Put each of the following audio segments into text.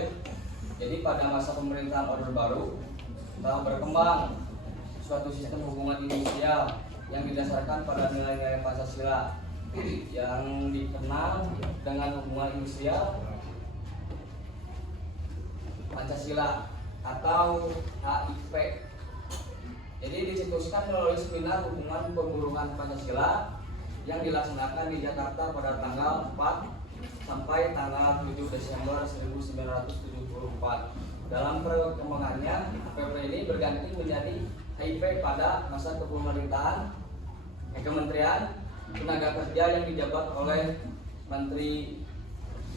ya. Jadi pada masa pemerintahan Orde Baru telah berkembang suatu sistem hubungan industrial yang didasarkan pada nilai-nilai Pancasila yang dikenal dengan hubungan industrial Pancasila atau HIP. Jadi dicetuskan melalui seminar hubungan pemburukan Pancasila yang dilaksanakan di Jakarta pada tanggal 4 sampai tanggal 7 Desember 1974. Dalam perkembangannya, PP ini berganti menjadi HIP pada masa kepemerintahan Kementerian Tenaga Kerja yang dijabat oleh Menteri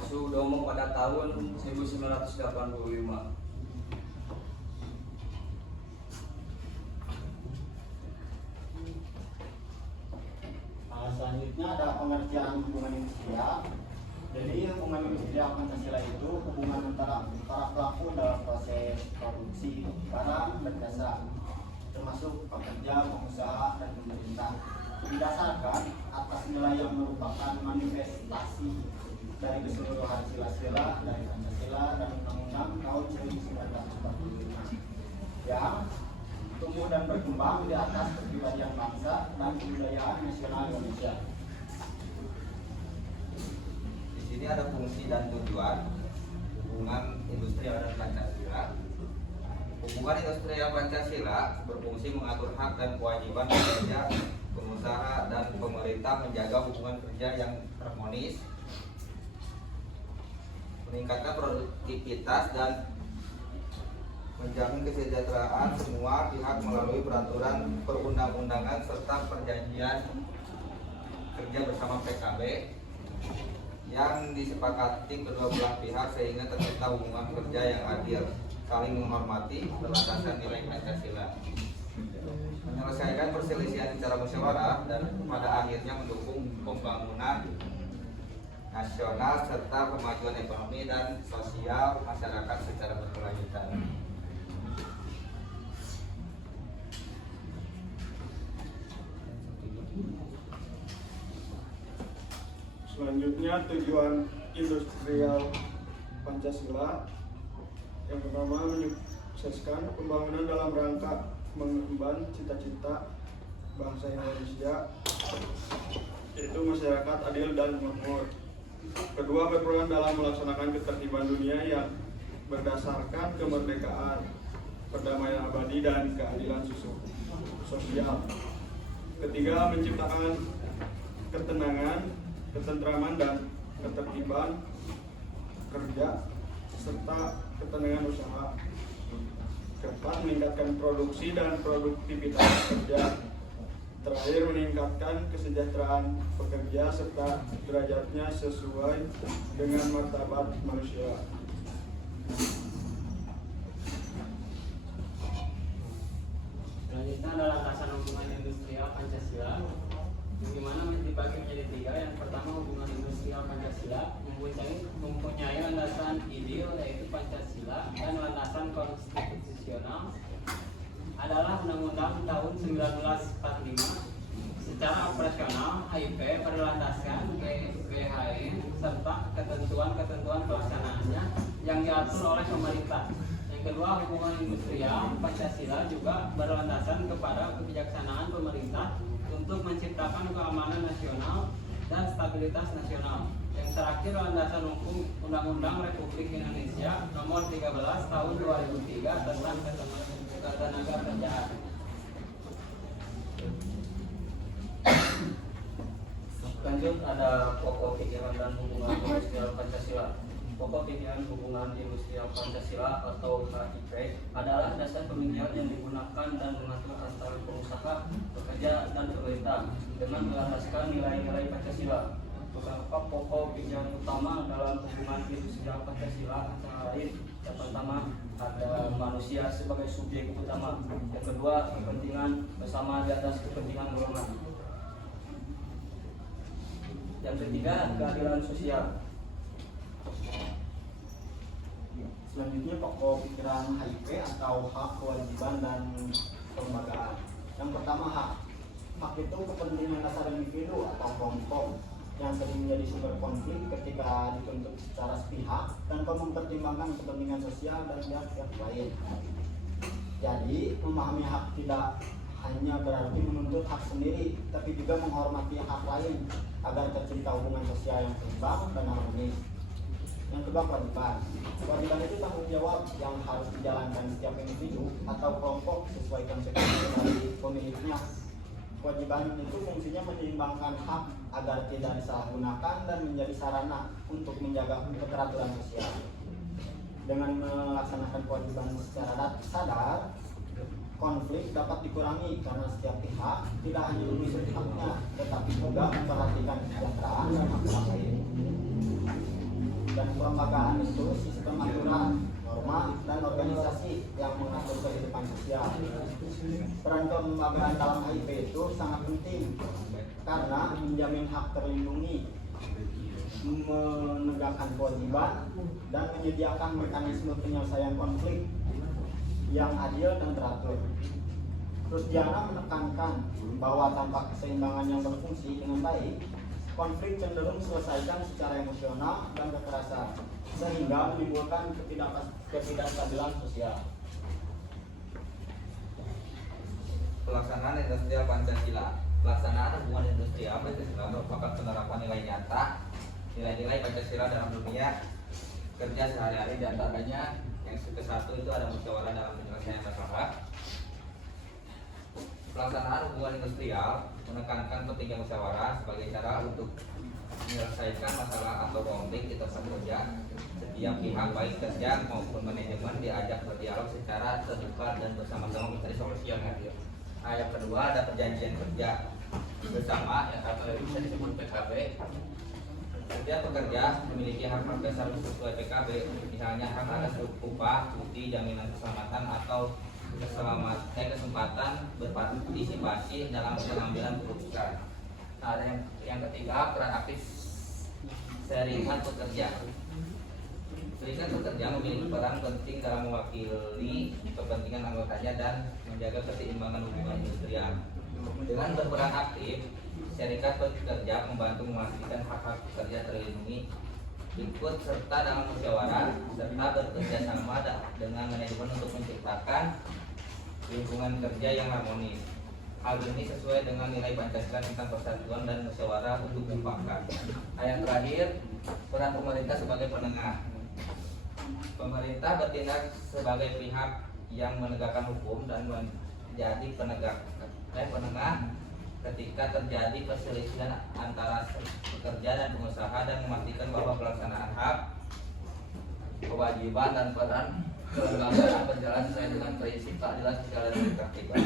Sudomo pada tahun 1985. Selanjutnya ada pengertian hubungan industrial. Jadi hubungan industrial Pancasila itu hubungan antara pelaku dalam proses produksi barang dan jasa, termasuk pekerja, pengusaha, dan pemerintah, didasarkan atas nilai yang merupakan manifestasi dari keseluruhan sila-sila dari Pancasila dan Undang-Undang tahun 1945 yang tumbuh dan berkembang di atas kepribadian bangsa dan kebudayaan nasional Indonesia. Di sini ada fungsi dan tujuan hubungan industrial dan Pancasila. Hubungan industrial Pancasila berfungsi mengatur hak dan kewajiban pekerja, pengusaha, dan pemerintah menjaga hubungan kerja yang harmonis, meningkatkan produktivitas dan menjamin kesejahteraan semua pihak melalui peraturan perundang-undangan serta perjanjian kerja bersama PKB yang disepakati kedua belah pihak sehingga tercipta hubungan kerja yang adil, saling menghormati, berlandaskan nilai Pancasila, menyelesaikan perselisihan secara musyawarah dan pada akhirnya mendukung pembangunan nasional serta kemajuan ekonomi dan sosial masyarakat secara berkelanjutan. Selanjutnya tujuan industrial Pancasila. Yang pertama, menyukseskan pembangunan dalam rangka mengemban cita-cita bangsa Indonesia, yaitu masyarakat adil dan makmur. Kedua, berperan dalam melaksanakan ketertiban dunia yang berdasarkan kemerdekaan, perdamaian abadi, dan keadilan sosial. Ketiga, menciptakan ketenangan, ketentraman, dan ketertiban kerja serta ketenangan usaha. Keempat, meningkatkan produksi dan produktivitas kerja. Terakhir, meningkatkan kesejahteraan pekerja serta derajatnya sesuai dengan martabat manusia. Selanjutnya adalah landasan hubungan industrial Pancasila, di mana dibagi menjadi tiga. Yang pertama, hubungan industrial Pancasila mempunyai landasan ideal yaitu Pancasila, dan landasan konstitusional adalah Undang-Undang tahun 1945. Secara operasional, HIP berlandaskan BHN serta ketentuan-ketentuan pelaksanaannya yang diatur oleh pemerintah. Yang kedua, hubungan industrial Pancasila juga berlandasan kepada kebijaksanaan pemerintah untuk menciptakan keamanan nasional dan stabilitas nasional. Yang terakhir, landasan hukum Undang-Undang Republik Indonesia Nomor 13 Tahun 2003 tentang ketenaga kerjaan. Lanjut, ada pokok pikiran dan hubungan industrial Pancasila. Pokok pikiran hubungan industrial Pancasila atau HIP adalah dasar pemikiran yang digunakan dan mengatur antara pengusaha, pekerja, dan pemerintah dengan berlandaskan nilai-nilai Pancasila. Beberapa pokok pikiran utama dalam hubungan industrial Pancasila antara lain: yang pertama, ada manusia sebagai subjek utama. Yang kedua, kepentingan bersama di atas kepentingan golongan. Yang ketiga, keadilan sosial. Selanjutnya, pokok pikiran HIP atau hak, kewajiban, dan kelembagaan. Yang pertama, hak. Hak itu kepentingan dasar individu atau kelompok yang sering menjadi sumber konflik ketika dituntut secara sepihak tanpa mempertimbangkan kepentingan sosial dan pihak-pihak lain. Jadi, memahami hak tidak hanya berarti menuntut hak sendiri, tapi juga menghormati hak lain agar tercipta hubungan sosial yang seimbang dan harmonis. Yang kedua, kewajiban. Kewajiban itu tanggung jawab yang harus dijalankan setiap individu atau kelompok sesuai konsekuensi dari pemiliknya. Kewajiban itu fungsinya menyeimbangkan hak agar tidak disalahgunakan dan menjadi sarana untuk menjaga keteraturan sosial. Dengan melaksanakan kewajiban secara sadar, konflik dapat dikurangi karena setiap pihak tidak hanya demi sepihaknya, tetapi juga memperhatikan kesejahteraan sama pihak lain. Dan kelembagaan itu sistem aturan, norma, dan organisasi yang mengatur kehidupan sosial. Peran kelembagaan dalam HIP itu sangat penting karena menjamin hak terlindungi, menegakkan kewajiban, dan menyediakan mekanisme penyelesaian konflik yang adil dan teratur. Terus Diana menekankan bahwa tanpa keseimbangan yang berfungsi dengan baik, konflik cenderung diselesaikan secara emosional dan kekerasan, sehingga menimbulkan ketidakstabilan sosial. Pelaksanaan industrial Pancasila. Pelaksanaan hubungan industrial Pancasila merupakan penerapan nilai nyata, nilai-nilai Pancasila dalam dunia kerja sehari-hari. Di antaranya yang ke-1 itu ada musyawarah dalam penyelesaian masalah. Pelaksanaan hubungan industrial menekankan pentingnya musyawarah sebagai cara untuk menyelesaikan masalah atau konflik di tempat kerja. Setiap pihak baik kerja maupun manajemen diajak berdialog secara terbuka dan bersama-sama mencari solusi yang adil. Nah, yang kedua ada perjanjian kerja bersama yang atau bisa disebut PKB. Setiap pekerja memiliki hak dasar sesuai PKB, misalnya hak atas upah, cuti, jaminan keselamatan atau kesempatan berpartisipasi dalam pengambilan keputusan. Nah, ada yang ketiga, peran aktif serikat pekerja. Serikat pekerja memiliki peran penting dalam mewakili kepentingan anggotanya dan menjaga keseimbangan hubungan industrial. Dengan berperan aktif, serikat pekerja membantu memastikan hak-hak pekerja terlindungi, ikut serta dalam musyawarah, serta bekerja sama dengan manajemen untuk menciptakan lingkungan kerja yang harmonis. Hal ini sesuai dengan nilai Pancasila tentang persatuan dan musyawarah untuk mufakat. Nah, yang terakhir, peran pemerintah sebagai penengah. Pemerintah bertindak sebagai pihak yang menegakkan hukum dan menjadi penengah ketika terjadi perselisihan antara pekerja dan pengusaha dan memastikan bahwa pelaksanaan hak, kewajiban, dan peran kelembagaan berjalan sesuai dengan prinsip keadilan sosial dan ketertiban.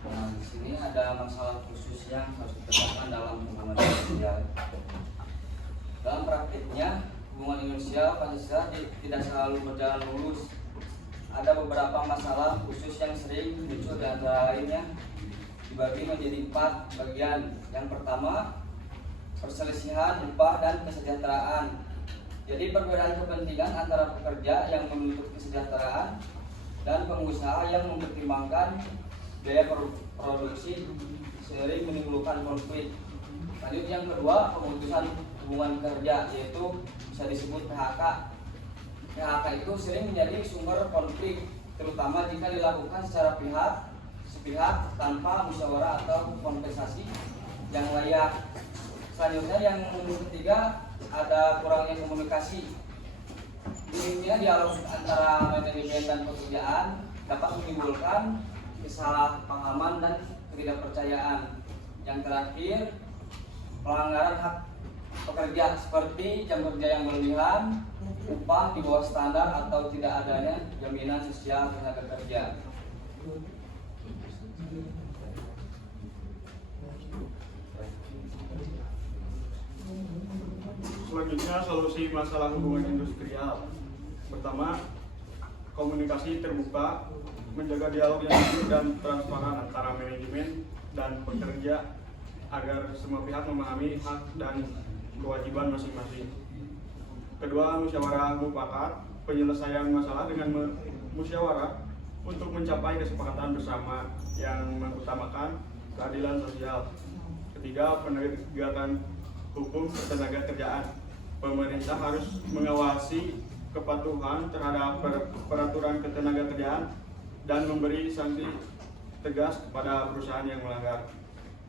Nah, di sini ada masalah khusus yang harus ditegakkan dalam hubungan industrial. Dalam praktiknya, hubungan industrial Pancasila tidak selalu berjalan mulus. Ada beberapa masalah khusus yang sering muncul, di antara lainnya dibagi menjadi 4 bagian. Yang pertama, perselisihan upah dan kesejahteraan. Jadi perbedaan kepentingan antara pekerja yang menuntut kesejahteraan dan pengusaha yang mempertimbangkan biaya produksi sering menimbulkan konflik. Lanjut, yang kedua, pemutusan hubungan kerja, yaitu bisa disebut PHK. PHK itu sering menjadi sumber konflik, terutama jika dilakukan secara sepihak tanpa musyawarah atau kompensasi yang layak. Selanjutnya, yang ketiga, ada kurangnya komunikasi. Minimnya dialog antara manajemen dan pekerjaan dapat menimbulkan kesalahpahaman dan ketidakpercayaan. Yang terakhir, pelanggaran hak pekerja seperti jam kerja yang berlebihan, upah di bawah standar, atau tidak adanya jaminan sosial tenaga kerja. Selanjutnya, solusi masalah hubungan industrial. Pertama, komunikasi terbuka, menjaga dialog yang jujur dan transparan antara manajemen dan pekerja agar semua pihak memahami hak dan kewajiban masing-masing. Kedua, musyawarah mufakat, penyelesaian masalah dengan musyawarah untuk mencapai kesepakatan bersama yang mengutamakan keadilan sosial. Ketiga, penegakan hukum ketenaga kerjaan. Pemerintah harus mengawasi kepatuhan terhadap peraturan ketenaga kerjaan dan memberi sanksi tegas kepada perusahaan yang melanggar.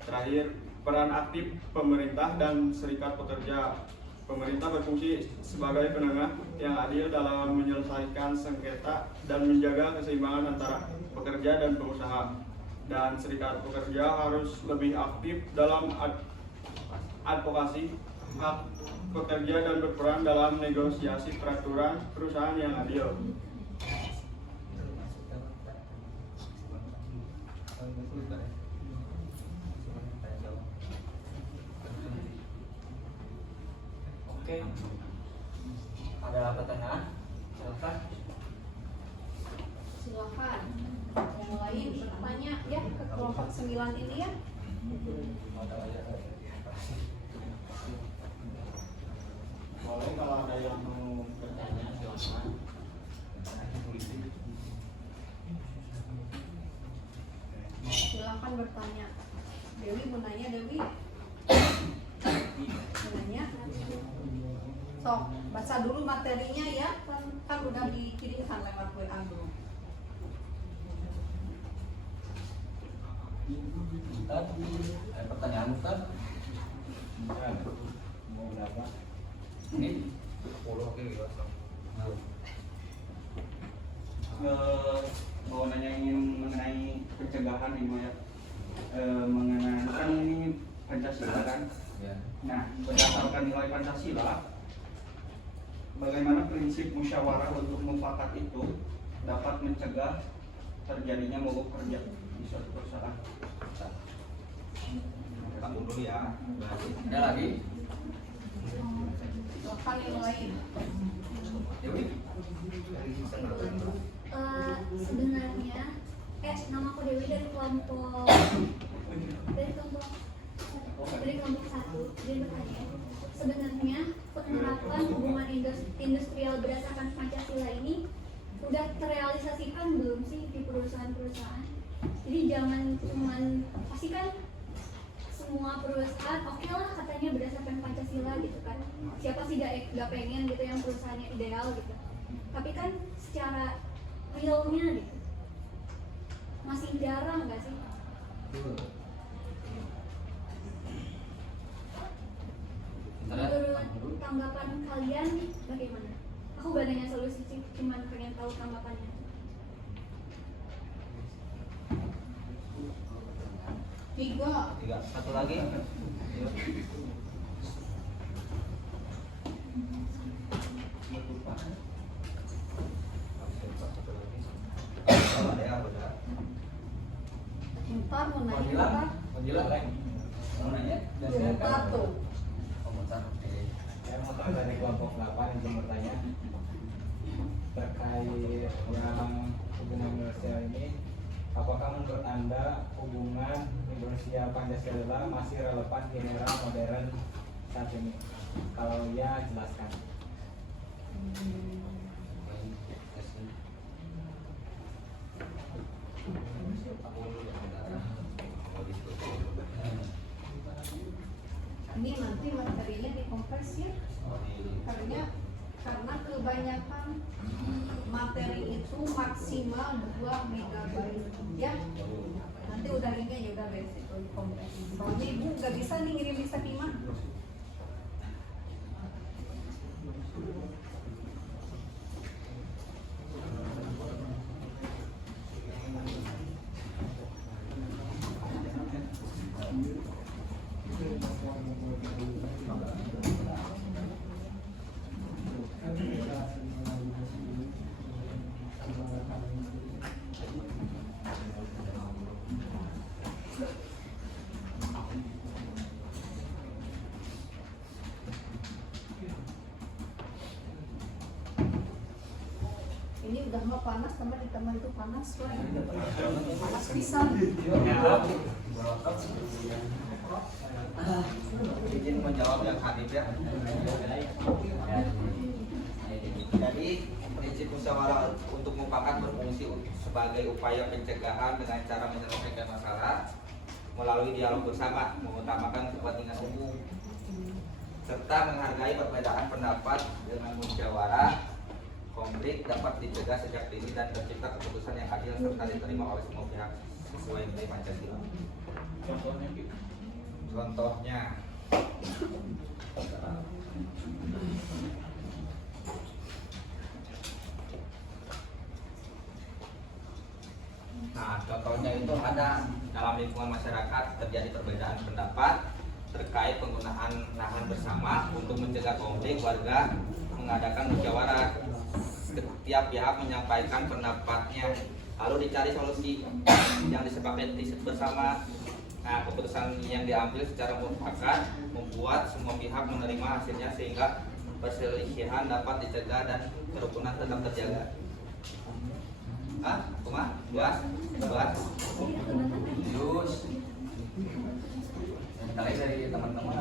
Terakhir, peran aktif pemerintah dan serikat pekerja. Pemerintah berfungsi sebagai penengah yang adil dalam menyelesaikan sengketa dan menjaga keseimbangan antara pekerja dan pengusaha. Dan serikat pekerja harus lebih aktif dalam advokasi hak pekerja dan berperan dalam negosiasi peraturan perusahaan yang adil. Oke, ada pertanyaan? Silakan. Silakan. Yang lain tanya ya ke kelompok 9 ini ya. Boleh kalau ada yang mau bertanya silakan. Silakan bertanya. Dewi mau nanya, Dewi. Mau nanya. Sok, baca dulu materinya ya. Kan udah dikirimkan lewat WA dulu. Ustaz, ada pertanyaan Ustaz? Mau berapa? Ini 10 oke gitu. mau nanyain mengenai pencegahan ibu ya, mengenai kan ini Pancasila kan. Ya. Nah, berdasarkan nilai Pancasila, bagaimana prinsip musyawarah untuk mufakat itu dapat mencegah terjadinya mogok kerja di suatu perusahaan? Kamu dulu ya. Ada lagi? Silakan yang lain. Dewi? Sebenarnya nama aku Dewi dari kelompok satu. Jadi bertanya, sebenarnya penerapan hubungan industrial berdasarkan Pancasila ini udah terrealisasikan belum sih di perusahaan-perusahaan? Jadi jangan cuman pastikan semua perusahaan oke lah katanya berdasarkan Pancasila gitu kan. Siapa sih gak pengen gitu yang perusahaannya ideal gitu. Tapi kan secara realnya gitu masih jarang gak sih? Menurut tanggapan kalian bagaimana? Aku gak nanya solusi sih, cuman pengen tahu tanggapannya. Tiga. Satu lagi. Ntar mau nanya Fadila? apa? Fadila? Mau nanya? Ntar tuh. Saya mau tahu dari kelompok 8 yang bertanya terkait yang hubungan industrial ini, apakah menurut Anda hubungan industrial Pancasila masih relevan di era modern saat ini? Kalau iya, jelaskan. Ini nanti materinya dikompres ya. Karena kebanyakan materi itu maksimal 2 MB ya. Nanti udah ini aja udah beres itu dikompres. Soalnya ibu nggak bisa nih ngirim bisa gimana? Ini udah nggak panas, sama di kamar itu panas lah. Panas pisan. Izin menjawab yang hadir ya. Jadi prinsip musyawarah untuk mufakat berfungsi sebagai upaya pencegahan dengan cara menyelesaikan masalah melalui dialog bersama, mengutamakan kepentingan umum, serta menghargai perbedaan pendapat dengan musyawarah. Konflik dapat dicegah sejak dini dan tercipta keputusan yang adil serta diterima oleh semua pihak sesuai nilai Pancasila. Contohnya, nah contohnya itu ada dalam lingkungan masyarakat terjadi perbedaan pendapat terkait penggunaan lahan bersama. Untuk mencegah konflik, warga mengadakan musyawarah. Setiap pihak menyampaikan pendapatnya, lalu dicari solusi yang disepakati bersama. Nah, keputusan yang diambil secara mufakat membuat semua pihak menerima hasilnya sehingga perselisihan dapat dicegah dan kerukunan tetap terjaga. Kuma? Buas? Yus. Tadi dari teman-teman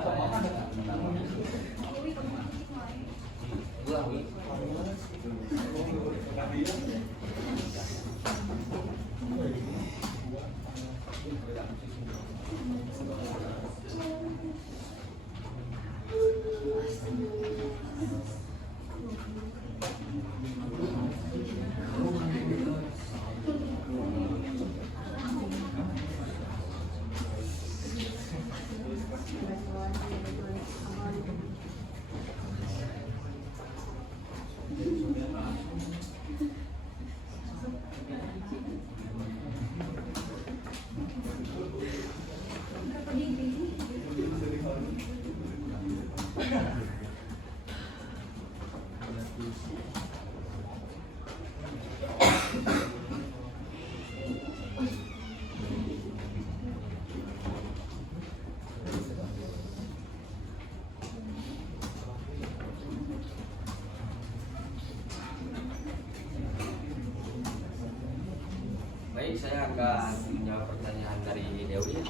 Baik, saya akan menjawab pertanyaan dari Dewi.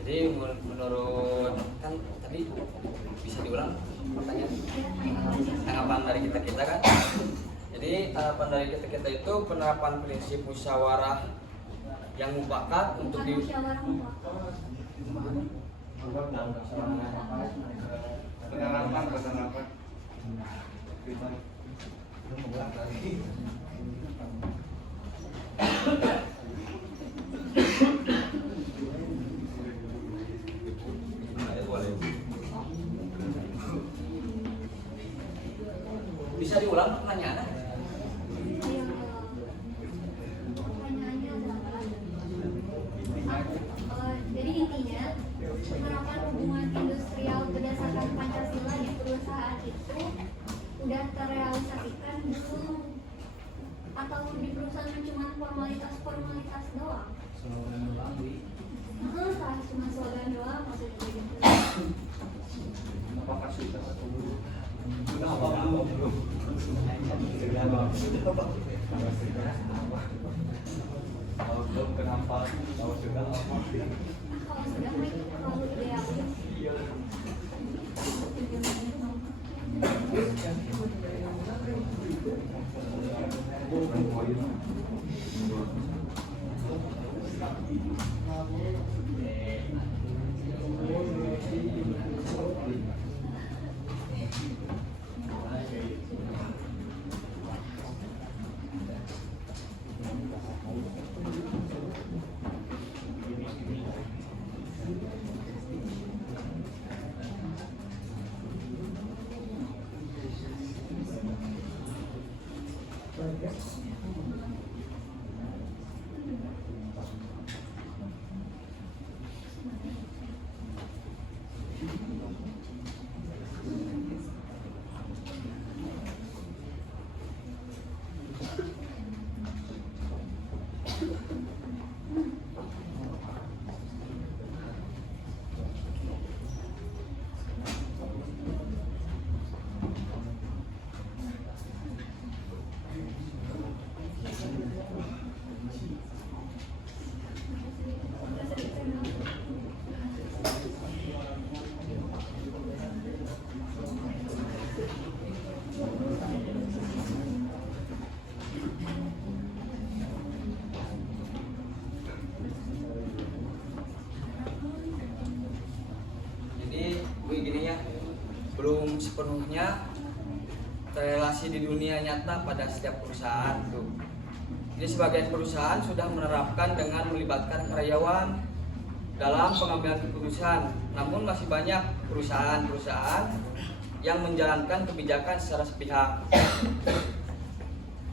Jadi menurut kan tadi bisa diulang pertanyaan tanggapan dari kita kan. Jadi tanggapan dari kita itu penerapan prinsip musyawarah yang mufakat untuk di musyawarah mufakat. penerapan. bisa diulang pertanyaannya. Pertanyaannya adalah jadi intinya penerapan hubungan industrial berdasarkan Pancasila di perusahaan itu udah terrealisasikan belum, atau di perusahaan cuma formalitas doang? Cuma slogan doang maksudnya gitu. Apakah sudah atau belum? Sudah apa belum? Kalau belum kenapa? Kalau sudah apa? Kalau sudah terlalu idealis. sepenuhnya relasi di dunia nyata pada setiap perusahaan tuh. Jadi sebagian perusahaan sudah menerapkan dengan melibatkan karyawan dalam pengambilan keputusan. Namun masih banyak perusahaan-perusahaan yang menjalankan kebijakan secara sepihak.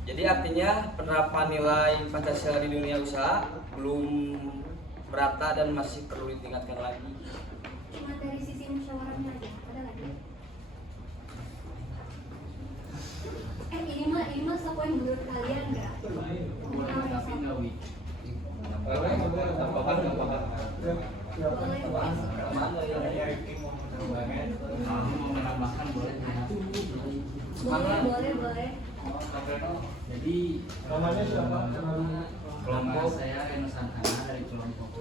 Jadi artinya penerapan nilai Pancasila di dunia usaha belum merata dan masih perlu ditingkatkan lagi. Cuma dari sisi musyawarahnya aja, ada lagi? Ini mah sesuai menurut kalian nggak? Tapi nggak wi. Boleh, boleh. Kalau mau menambahkan boleh. Boleh. Jadi Namanya siapa? kelompok saya Reno Santana dari kelompok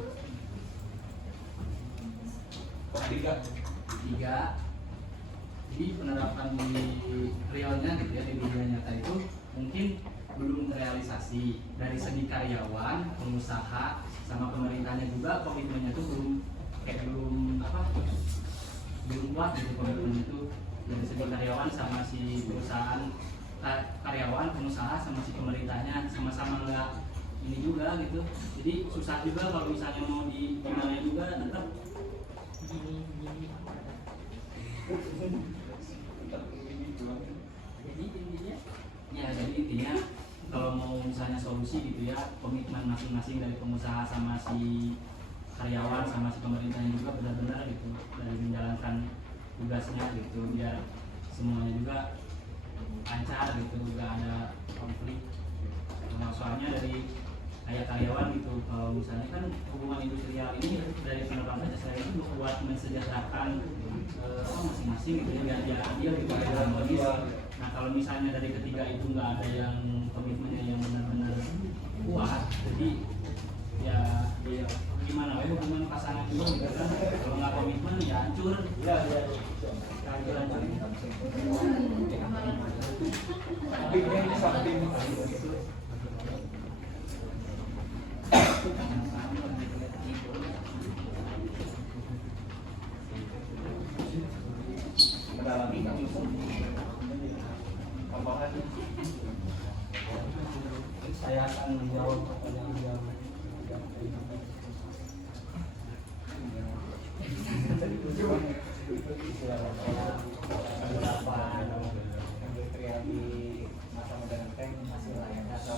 tiga. Jadi penerapan di realnya gitu ya, di dunia nyata itu mungkin belum terrealisasi dari segi karyawan, pengusaha, sama pemerintahnya juga komitmennya itu belum kuat gitu komitmen itu dari segi karyawan sama si perusahaan, karyawan, pengusaha sama si pemerintahnya sama-sama nggak ini juga gitu. Jadi susah juga kalau misalnya mau gimana juga tetap gini. Jadi intinya kalau mau misalnya solusi gitu ya, komitmen masing-masing dari pengusaha sama si karyawan sama si pemerintahnya juga benar-benar gitu dari menjalankan tugasnya gitu biar semuanya juga lancar gitu, nggak ada konflik. Soalnya dari kayak karyawan gitu, kalau misalnya kan hubungan industrial ini dari penerapan Pancasila itu buat mensejahterakan masing-masing gitu ya, biar adil gitu, biar harmonis. Nah kalau misalnya dari ketiga itu nggak ada yang komitmennya yang benar-benar kuat, jadi ya gimana ya hubungan pasangan itu gitu kan, kalau nggak komitmen ya hancur. Saya akan menjawab pertanyaan yang industrial di masa modern teh masih layak atau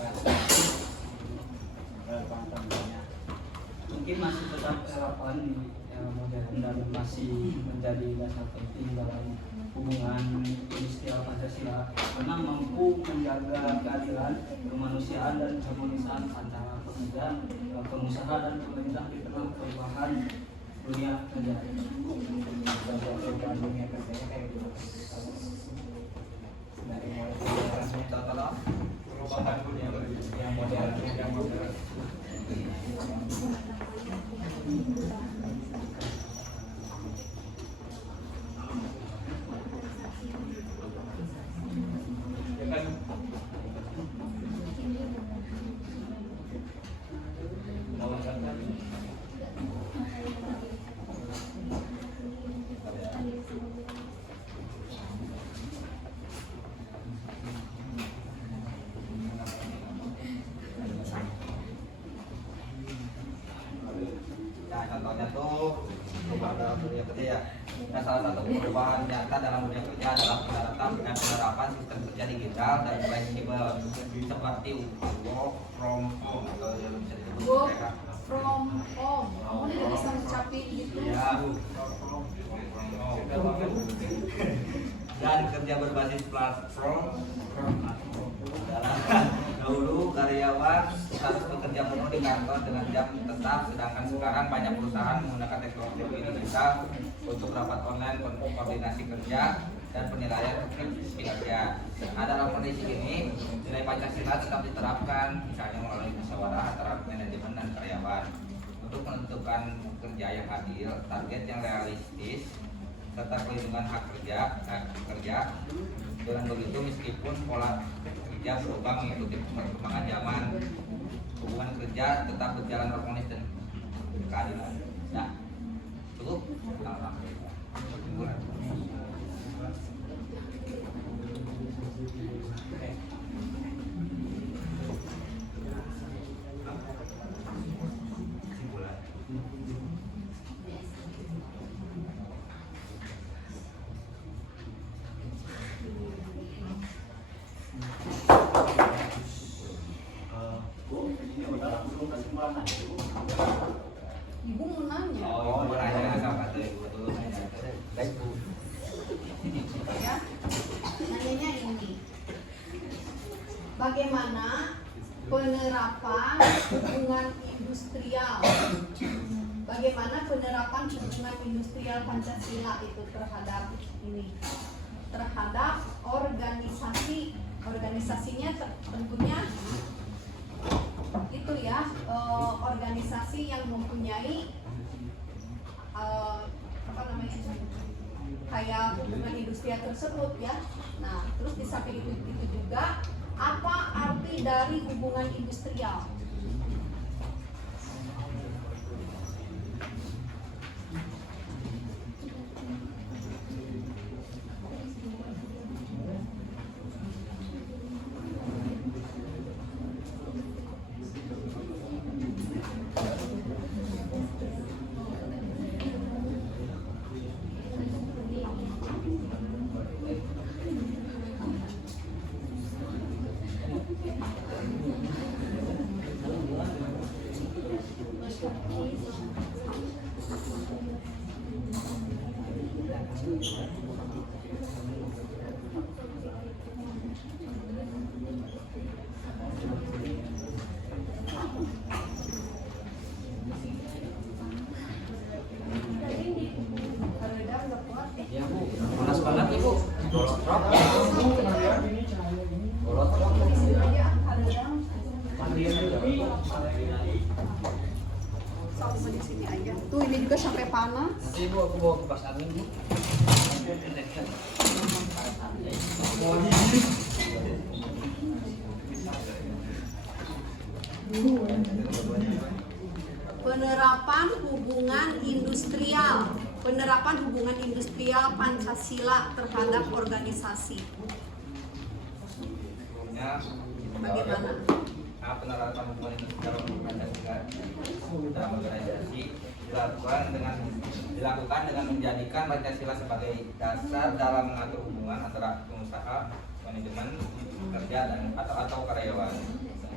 mungkin masih tetap relevan di modern dan masih menjadi dasar penting dalam hubungan industrial Pancasila karena mampu menjaga keadilan, kemanusiaan dan keharmonisan antara pekerja, pengusaha dan pemerintah di tengah perubahan dunia kerja. perubahan dunia kerjanya kayak gitu. Dari mulai perubahan dunia yang modern. Nah, contohnya tuh perubahan dalam dunia kerja ya. Nah, salah satu perubahan nyata dalam dunia kerja adalah penerapan sistem kerja digital dan fleksibel seperti work from home atau yang bisa disebut Work mereka. from home. Kamu tidak bisa ngucapin gitu. Ya. Dan kerja berbasis platform. Dahulu karyawan harus bekerja penuh di kantor dengan jam tetap, sedangkan sekarang banyak perusahaan menggunakan teknologi digital untuk rapat online, koordinasi kerja, dan penilaian kinerja. Nah, dalam kondisi ini nilai Pancasila tetap diterapkan, misalnya melalui musyawarah antara manajemen dan karyawan untuk menentukan kerja yang adil, target yang realistis, serta perlindungan hak kerja. Dengan begitu, meskipun pola kerja berubah mengikuti perkembangan zaman, hubungan kerja tetap berjalan harmonis dan keadilan. Nah, cukup. bagaimana penerapan hubungan industrial. Bagaimana penerapan hubungan industrial Pancasila itu terhadap ini, terhadap organisasinya tentunya itu ya, organisasi yang mempunyai apa namanya, kayak hubungan industrial tersebut ya. Nah, terus di samping itu juga apa arti dari hubungan industrial? Ya Bu, panas banget nih Bu. Golot-rok. Sama di sini aja. Tuh ini juga sampai panas. Nanti Bu aku bawa kipas angin Bu. Penerapan hubungan industrial Pancasila terhadap organisasi. Sebelumnya Bagaimana? penerapan hubungan industrial Pancasila dalam organisasi dilakukan dengan menjadikan Pancasila sebagai dasar dalam mengatur hubungan antara pengusaha, manajemen, kerja atau karyawan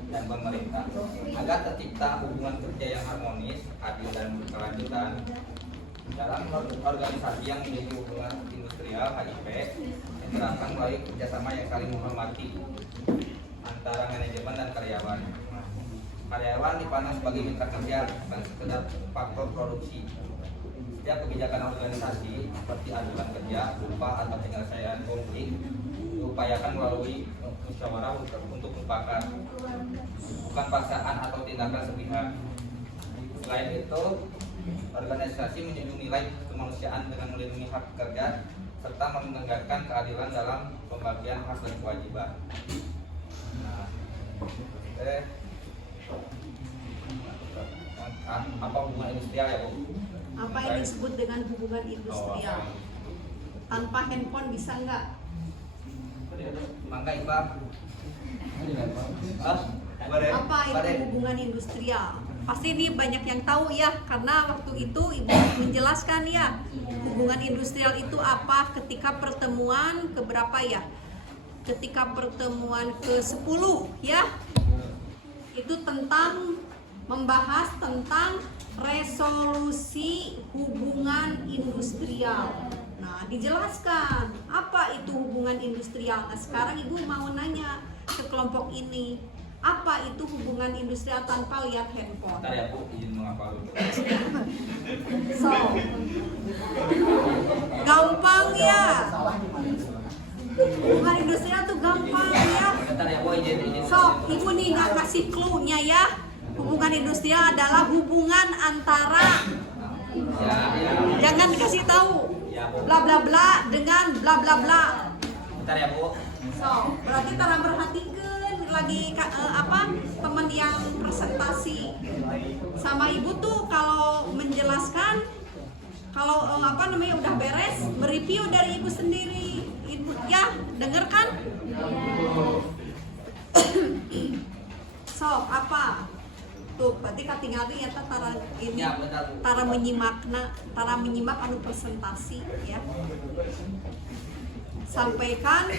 dan pemerintah agar tercipta hubungan kerja yang harmonis, adil dan berkelanjutan. Dalam organisasi yang memiliki hubungan industrial HIP diterapkan melalui kerjasama yang saling menghormati antara manajemen dan karyawan. Karyawan dipandang sebagai mitra kerja, bukan sekedar faktor produksi. Setiap kebijakan organisasi seperti aturan kerja, upah atau penyelesaian konflik diupayakan melalui musyawarah untuk mufakat, bukan paksaan atau tindakan sepihak. Selain itu, organisasi menjunjung nilai kemanusiaan dengan melindungi hak pekerja serta menegakkan keadilan dalam pembagian hak dan kewajiban. Nah, apa hubungan industrial ya Bu? Apa yang disebut dengan hubungan industrial? Tanpa handphone bisa nggak? Mangga Iqbal. Apa itu hubungan industrial? Pasti ini banyak yang tahu ya, karena waktu itu Ibu menjelaskan ya, hubungan industrial itu apa ketika pertemuan keberapa ya? Ketika pertemuan ke-10 ya. Itu tentang membahas tentang resolusi hubungan industrial. Nah, dijelaskan apa itu hubungan industrial. Nah, sekarang Ibu mau nanya ke kelompok ini, apa itu hubungan industrial tanpa lihat handphone? Bentar ya Bu, izin menghafal dulu. So, gampang ya. Hubungan industrial tuh gampang ya. Bentar ya Bu, izin. So, Ibu nih nggak kasih clue-nya ya. Hubungan industrial adalah hubungan antara, jangan dikasih tahu bla bla bla dengan bla bla bla. Bentar ya Bu. So, berarti Tara perhatikan lagi teman yang presentasi sama Ibu tuh kalau menjelaskan, kalau udah beres, mereview dari Ibu sendiri. Ibu ya, denger kan? So, apa? Tuh, berarti katinggal ya Tara ini, Ya, bentar, Bu. Tara menyimak anu presentasi ya. Sampaikan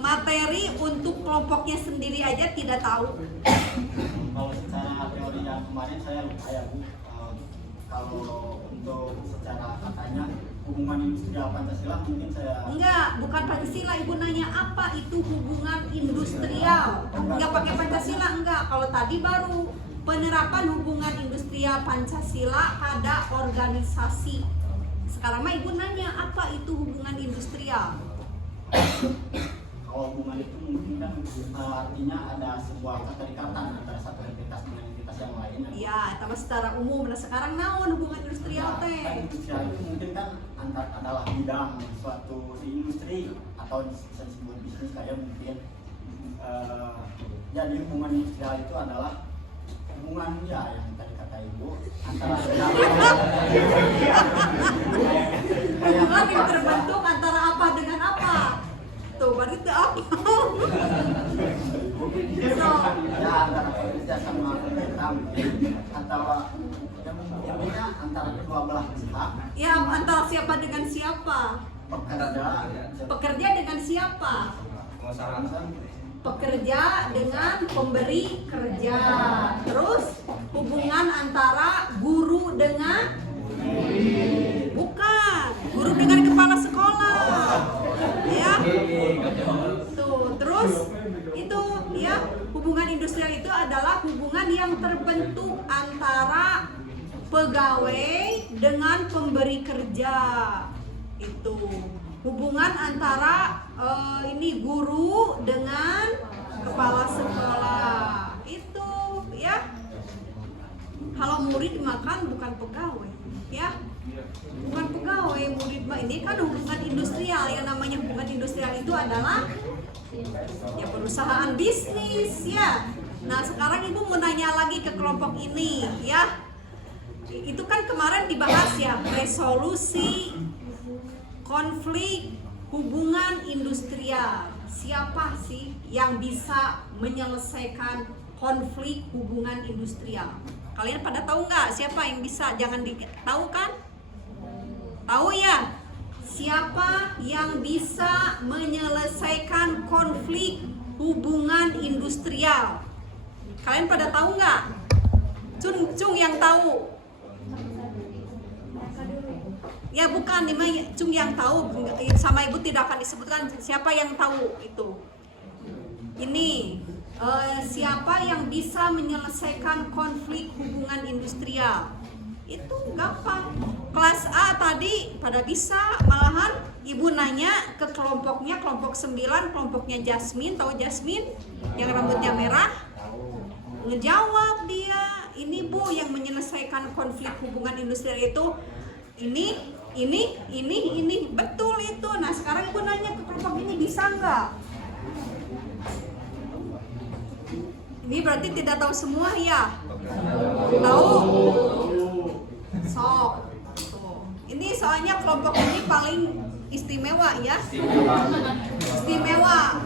materi untuk kelompoknya sendiri aja tidak tahu. Kalau secara teori yang kemarin saya lupa ya Bu. Kalau untuk secara katanya hubungan industrial Pancasila mungkin saya Enggak, bukan Pancasila. Ibu nanya apa itu hubungan industrial. Enggak pakai Pancasila, enggak. Kalau tadi baru penerapan hubungan industrial Pancasila pada organisasi. Sekarang mah ibu nanya apa itu hubungan industrial. kalau hubungan itu mungkin kan artinya ada sebuah keterikatan antara satu entitas dengan entitas yang lain. Ya, tapi secara umum. Nah sekarang naon hubungan industrial Nah, teh? industrial itu mungkin kan adalah bidang suatu industri atau bisa disebut bisnis kayak mungkin jadi hubungan industrial itu adalah hubungan ya yang tadi kata ibu antara Hubungan yang terbentuk antara apa dengan apa? Tuh, berarti itu apa? So, ya antara pekerja sama pemerintah atau yang beda antara kedua belah pihak ya antara siapa dengan siapa? Pekerja dengan siapa? pengusaha. Pekerja dengan pemberi kerja. Terus hubungan antara guru dengan bukan guru dengan kepala sekolah, ya. Tuh, terus itu ya hubungan industrial itu adalah hubungan yang terbentuk antara pegawai dengan pemberi kerja. Itu hubungan antara ini guru dengan kepala sekolah. Itu ya. Kalau murid makan bukan pegawai, ya. Bukan pegawai, murid mah ini kan hubungan industrial. Yang namanya hubungan industrial itu adalah ya perusahaan bisnis, ya. Nah, sekarang Ibu mau nanya lagi ke kelompok ini, ya. Itu kan kemarin dibahas ya, resolusi konflik hubungan industrial. Siapa sih yang bisa menyelesaikan konflik hubungan industrial? Kalian pada tahu nggak siapa yang bisa? Jangan tahu kan? Tahu ya? Siapa yang bisa menyelesaikan konflik hubungan industrial? Kalian pada tahu nggak? Cung yang tahu. Ya bukan, ini Cung yang tahu, sama Ibu tidak akan disebutkan siapa yang tahu itu. Ini siapa yang bisa menyelesaikan konflik hubungan industrial? Itu gampang. Kelas A tadi pada bisa, malahan Ibu nanya ke kelompoknya, kelompok 9, kelompoknya Jasmine, tahu Jasmine yang rambutnya merah? Ngejawab dia, ini Bu yang menyelesaikan konflik hubungan industrial itu ini betul itu. Nah sekarang Ibu nanya ke kelompok ini bisa nggak? Ini berarti tidak tahu semua ya? Tahu? Sok. Ini soalnya kelompok ini paling istimewa ya. Istimewa.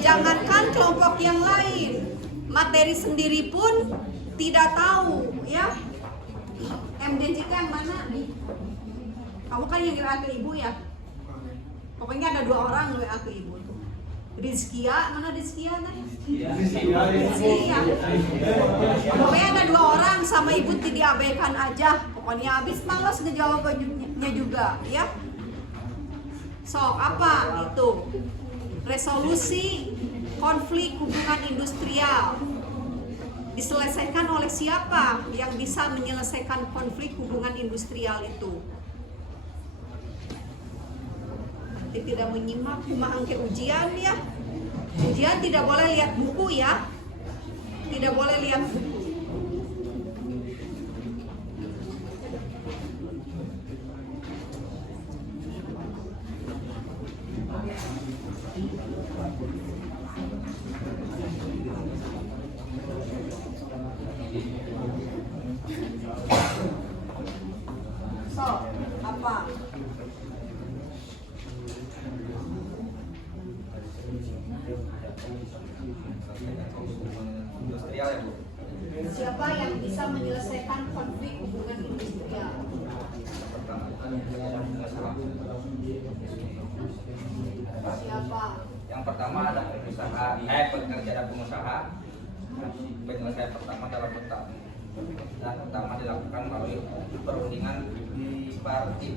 Jangankan kelompok yang lain, materi sendiri pun tidak tahu ya. MDJK yang mana? Kamu kan yang WA ke Ibu ya. Pokoknya ada 2 orang WA ke Ibu tuh. Rizkia, mana Rizkia nih? Rizkia. Pokoknya ada 2 orang sama Ibu diabaikan aja. Pokoknya habis malas ngejawabnya juga ya. Sok apa itu? Resolusi konflik hubungan industrial diselesaikan oleh siapa yang bisa menyelesaikan konflik hubungan industrial itu? Tidak menyimak cuma angke ujian ya. Ujian tidak boleh lihat buku ya. Tidak boleh lihat buku. So, apa? Industrial ya Bu. Siapa yang bisa menyelesaikan konflik hubungan industrial? Siapa? Yang pertama ada pengusaha, pekerja dan pengusaha. Penyelesaian pertama adalah petani. Dan pertama dilakukan melalui perundingan tripartit.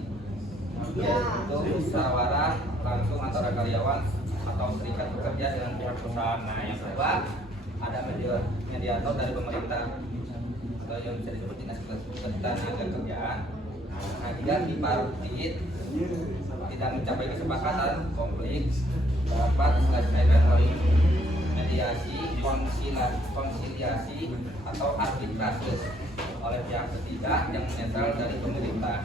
yaitu musyawarah langsung antara karyawan atau serikat pekerja dengan pihak perusahaan. Nah, yang kedua ada mediator dari pemerintah atau yang bisa disebut dinas ketenagakerjaan. Nah, jika tripartit tidak mencapai kesepakatan, konflik dapat diselesaikan melalui mediasi, konsiliasi atau arbitrase oleh pihak ketiga yang netral dari pemerintah.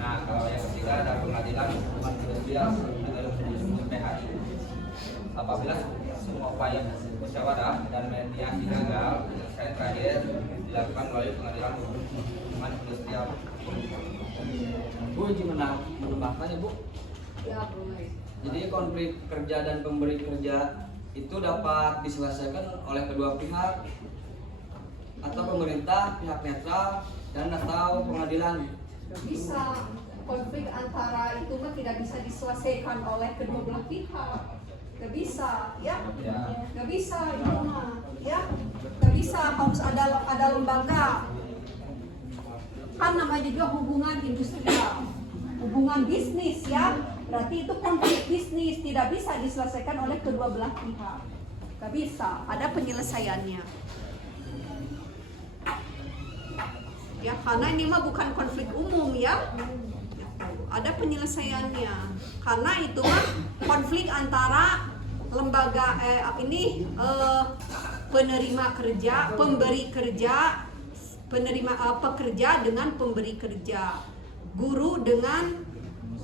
Nah, kalau yang ketiga ada pengadilan hubungan industrial atau PHI. Apabila semua upaya musyawarah dan mediasi gagal, penyelesaian terakhir dilakukan melalui pengadilan hubungan industrial. Bu, gimana menambahkannya, Bu? Ya, boleh. Jadi konflik kerja dan pemberi kerja itu dapat diselesaikan oleh kedua pihak atau pemerintah, pihak netral, dan atau pengadilan. Bisa konflik antara itu mah tidak bisa diselesaikan oleh kedua belah pihak. Gak bisa, ya? Gak bisa itu mah, ya? Gak bisa, harus ada lembaga. Kan namanya juga hubungan industrial, hubungan bisnis, ya? Berarti itu konflik bisnis tidak bisa diselesaikan oleh kedua belah pihak. Gak bisa, ada penyelesaiannya. Ya, karena ini mah bukan konflik umum, ya. Ada penyelesaiannya. Karena itu mah konflik antara lembaga penerima kerja, pemberi kerja, pekerja dengan pemberi kerja, guru dengan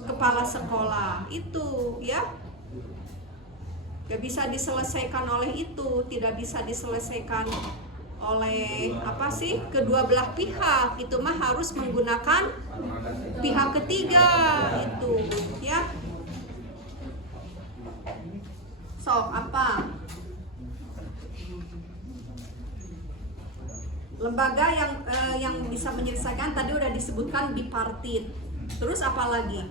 kepala sekolah, itu ya gak bisa diselesaikan oleh itu, tidak bisa diselesaikan oleh kedua belah pihak, itu mah harus menggunakan pihak ketiga itu, ya. So, apa? Lembaga yang bisa menyelesaikan tadi udah disebutkan bipartit. Terus apa lagi?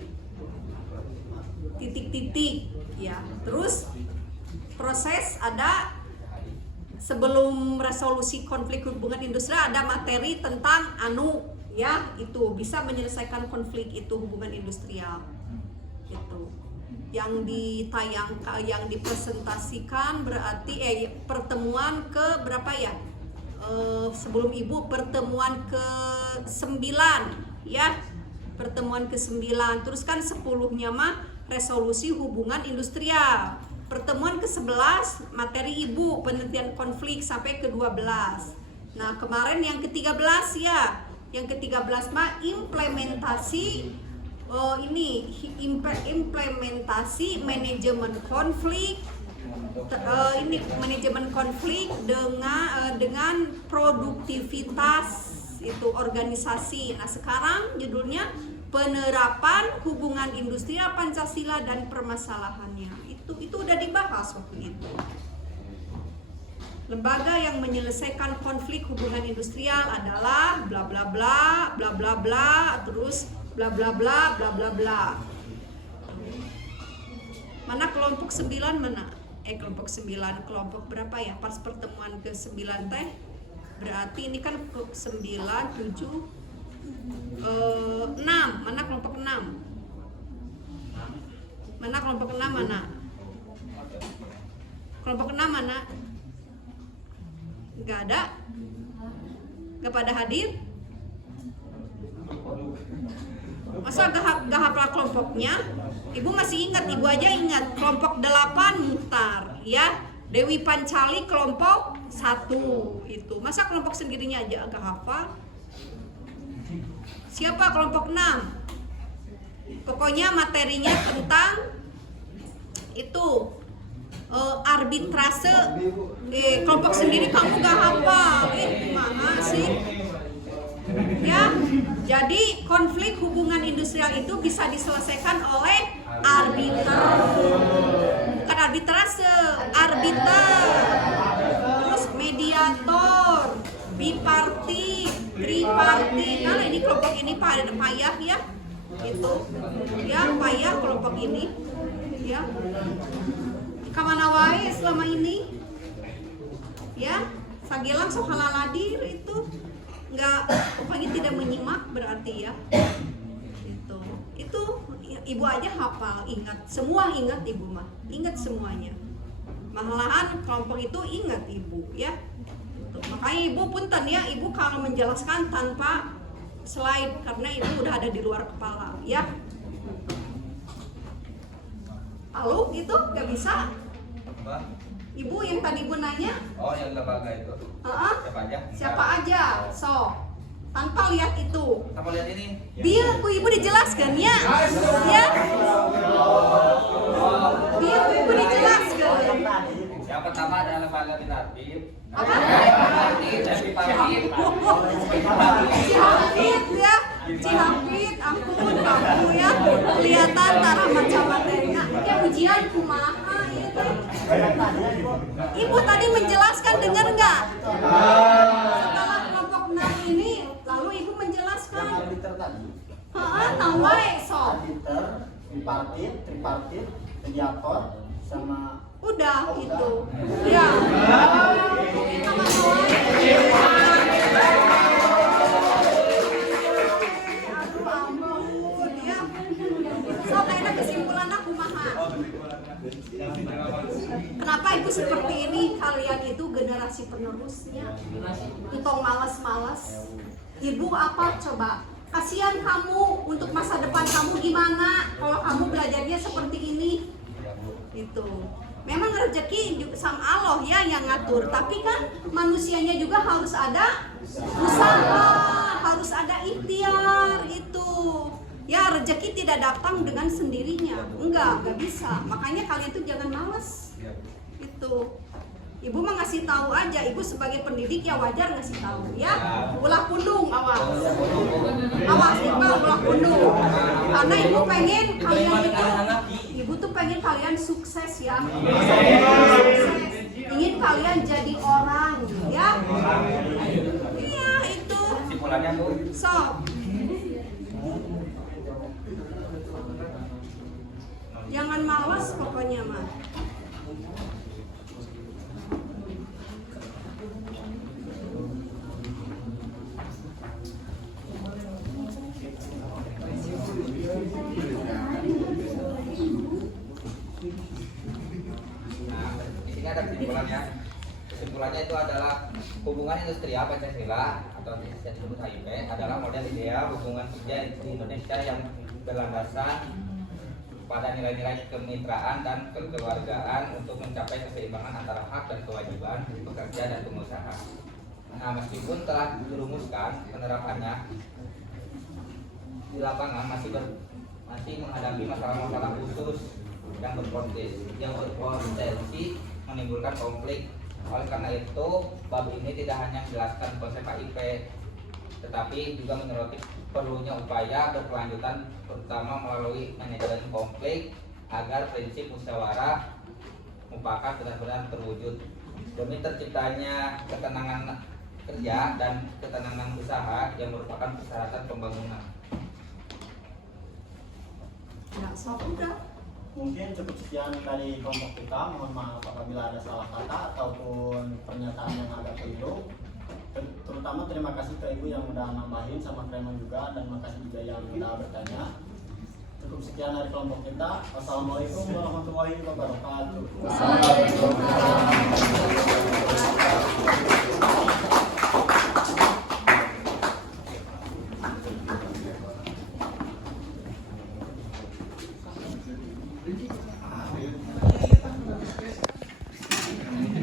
Titik-titik, ya. Terus proses ada sebelum resolusi konflik hubungan industrial ada materi tentang ya, itu bisa menyelesaikan konflik itu hubungan industrial. Itu yang ditayangkan, yang dipresentasikan berarti pertemuan ke berapa ya? Sebelum Ibu pertemuan ke-9 ya, pertemuan ke-9. Terus kan 10-nya mah resolusi hubungan industrial. Pertemuan ke-11 materi Ibu penelitian konflik sampai ke-12. Nah, kemarin yang ke-13 ya. Yang ke-13 mah implementasi implementasi manajemen konflik. Ini manajemen konflik dengan produktivitas itu organisasi. Nah, sekarang judulnya penerapan hubungan industrial Pancasila dan permasalahannya. Itu udah dibahas waktu itu. Lembaga yang menyelesaikan konflik hubungan industrial adalah bla bla bla bla bla bla terus bla bla bla bla bla bla. Mana kelompok 9 mana? Kelompok 9, kelompok berapa ya? Pas pertemuan ke-9 teh. Berarti ini kan 9, 7, 6. Mana kelompok 6? Mana kelompok 6 mana? Kelompok 6 mana? Gak ada? Gak pada hadir? Masa gak hafal kelompoknya? Ibu masih ingat, Ibu aja ingat. Kelompok 8 Muhtar, ya. Dewi Pancali kelompok 1 itu. Masa kelompok sendirinya aja gak hafal? Siapa kelompok 6? Pokoknya materinya tentang itu arbitrase. Kelompok sendiri kamu gak hafal. Gimana sih? Ya, jadi konflik hubungan industrial itu bisa diselesaikan oleh bukan arbitrase, arbiter, terus mediator, bipartit, tripartit. Nah, ini kelompok ini payah ya, itu, ya payah kelompok ini, ya. Kamana wae selama ini, ya, sagelang sok halaladir itu. Nggak, pokoknya tidak menyimak berarti ya. Itu ibu aja hafal, ingat, semua ingat ibu mah, ingat semuanya. Malahan kelompok itu ingat ibu ya. Tuh, makanya ibu punten ya, ibu kalau menjelaskan tanpa slide karena ibu udah ada di luar kepala ya. Halo gitu, gak bisa? Apa? Ibu yang tadi ibu nanya? Oh, yang lembaga itu. Siapa aja? Siapa aja? So, tanpa lihat itu. Kamu lihat ini? Biar ku ibu dijelaskan ya. Ya. Biar ku ibu dijelaskan. Yang pertama adalah lembaga Binartib. Apa? Binartib. Cihapit ya. Cihapit, ampun kamu ya. Kelihatan tara macam materinya. Ya ujian kumaha itu. Ibu tadi menjelaskan, dengar nggak? Setelah kelompok 6 ini, lalu ibu menjelaskan. Tahu sok. tripartit, mediator, sama Udah itu. Ya. Aduh ampun ya. So kayaknya kesimpulan aku maha. Kenapa ibu seperti ini? Kalian itu generasi penerusnya. Entong malas-malas. Ibu apa coba? Kasihan kamu, untuk masa depan kamu gimana kalau kamu belajarnya seperti ini? Itu. Memang rezeki sang Allah ya yang ngatur, tapi kan manusianya juga harus ada usaha, harus ada ikhtiar itu. Ya rezeki tidak datang dengan sendirinya, enggak bisa. Makanya kalian tuh jangan malas. Itu. Ibu mah ngasih tahu aja, ibu sebagai pendidik ya wajar ngasih tahu ya. Ulah pundung, awas. Awas Iqbal, ulah pundung. Karena ibu pengen kalian itu, ibu tuh pengen kalian sukses ya. Sukses. Ingin kalian jadi orang ya. Iya itu. Kesimpulannya Bu. So. Jangan malas pokoknya mah. Ada kesimpulannya. Kesimpulannya itu adalah hubungan industrial Pancasila atau yang disebut HIP adalah model ideal hubungan kerja di Indonesia yang berlandaskan pada nilai-nilai kemitraan dan kekeluargaan untuk mencapai keseimbangan antara hak dan kewajiban pekerja dan pengusaha. Nah, meskipun telah dirumuskan, penerapannya di lapangan masih menghadapi masalah-masalah khusus yang berpotensi menimbulkan konflik. Oleh karena itu, bab ini tidak hanya menjelaskan konsep HIP, tetapi juga menyoroti perlunya upaya berkelanjutan, terutama melalui manajemen konflik agar prinsip musyawarah mufakat benar-benar terwujud demi terciptanya ketenangan kerja dan ketenangan usaha yang merupakan persyaratan pembangunan. Ya, so udah. Mungkin cukup sekian dari kelompok kita. Mohon maaf apabila ada salah kata ataupun pernyataan yang agak keliru. Terutama terima kasih ke Ibu yang udah nambahin sama Kreman juga, dan makasih juga yang udah bertanya. Cukup sekian dari kelompok kita. Wassalamualaikum warahmatullahi wabarakatuh.